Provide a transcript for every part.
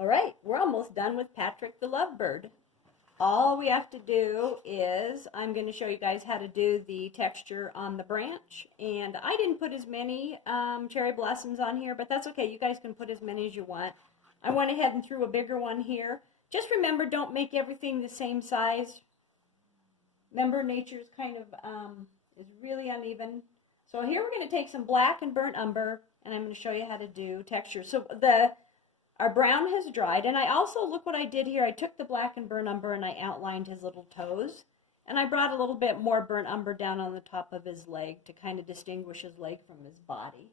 All right, we're almost done with Patrick the Lovebird. All we have to do is, I'm going to show you guys how to do the texture on the branch. And I didn't put as many cherry blossoms on here, but that's okay. You guys can put as many as you want. I went ahead and threw a bigger one here. Just remember, don't make everything the same size. Remember, nature's kind of is really uneven. So here we're going to take some black and burnt umber, and I'm going to show you how to do texture. So our brown has dried, and I also, look what I did here. I took the black and burnt umber and I outlined his little toes, and I brought a little bit more burnt umber down on the top of his leg to kind of distinguish his leg from his body.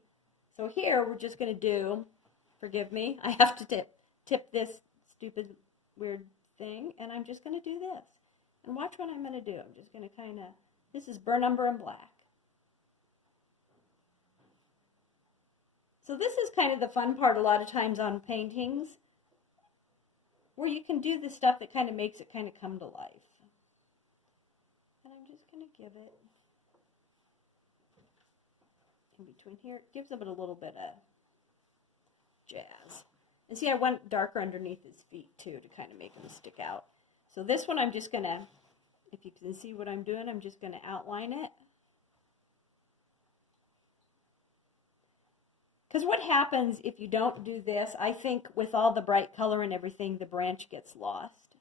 So here we're just going to do, forgive me, I have to tip this stupid weird thing, and I'm just going to do this. And watch what I'm going to do. I'm just going to kind of, this is burnt umber and black. So this is kind of the fun part a lot of times on paintings, where you can do the stuff that kind of makes it kind of come to life. And I'm just going to give it in between here. It gives it a little bit of jazz. And see, I went darker underneath his feet too to kind of make them stick out. So this one I'm just going to, if you can see what I'm doing, I'm just going to outline it. Because what happens if you don't do this, I think with all the bright color and everything, the branch gets lost.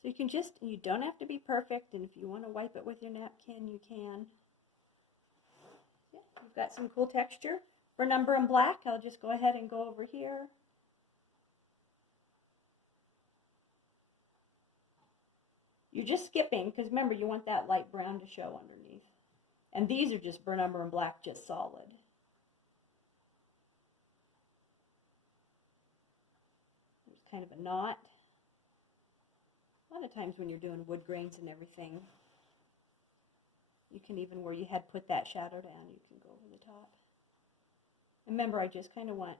So you can just, you don't have to be perfect, and if you want to wipe it with your napkin, you can. Yeah, you've got some cool texture. For number and black, I'll just go ahead and go over here. You're just skipping, because remember, you want that light brown to show underneath. And these are just burnt umber and black, just solid. There's kind of a knot. A lot of times when you're doing wood grains and everything, you can even, where you had put that shadow down, you can go over the top. Remember, I just kind of want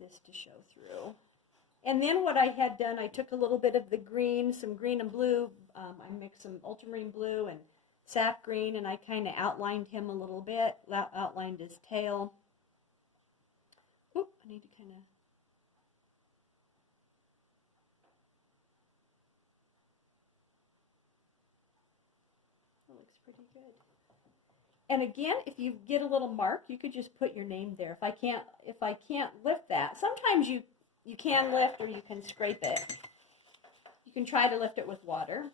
this to show through. And then what I had done, I took a little bit of the green, some green and blue. I mixed some ultramarine blue and sap green, and I kind of outlined him a little bit, outlined his tail. Oop, I need to kind of... That looks pretty good. And again, if you get a little mark, you could just put your name there. If I can't lift that, sometimes you can lift, or you can scrape it. You can try to lift it with water.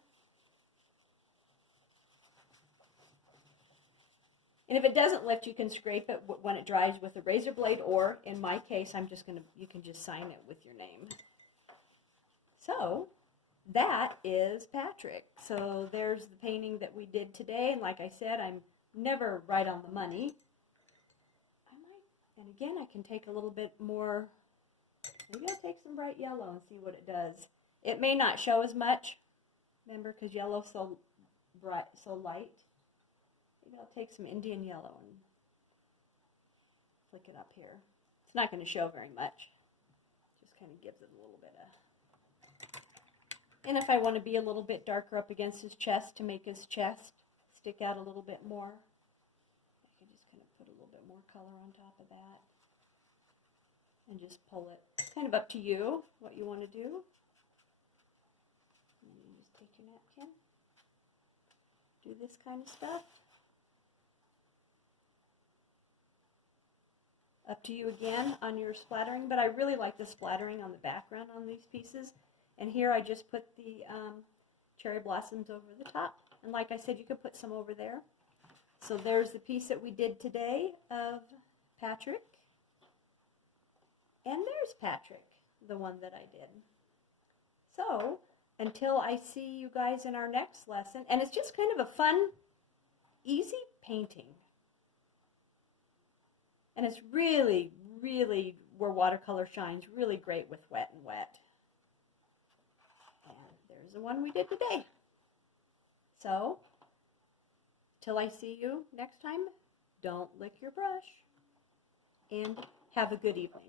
And if it doesn't lift, you can scrape it when it dries with a razor blade, or in my case, you can just sign it with your name. So that is Patrick. So there's the painting that we did today. And like I said, I'm never right on the money. And again, I can take a little bit more. Maybe I'll take some bright yellow and see what it does. It may not show as much, remember, because yellow's so bright, so light. Maybe I'll take some Indian yellow and flick it up here. It's not going to show very much. Just kind of gives it a little bit of... And if I want to be a little bit darker up against his chest to make his chest stick out a little bit more, I can just kind of put a little bit more color on top of that. And just pull it. It's kind of up to you what you want to do. And you just take your napkin, do this kind of stuff. Up to you again on your splattering, but I really like the splattering on the background on these pieces. And here I just put the cherry blossoms over the top. And like I said, you could put some over there. So there's the piece that we did today of Patrick. And there's Patrick, the one that I did. So, until I see you guys in our next lesson, and it's just kind of a fun, easy painting. And it's really, really where watercolor shines really great with wet and wet. And there's the one we did today. So, till I see you next time, don't lick your brush. And have a good evening.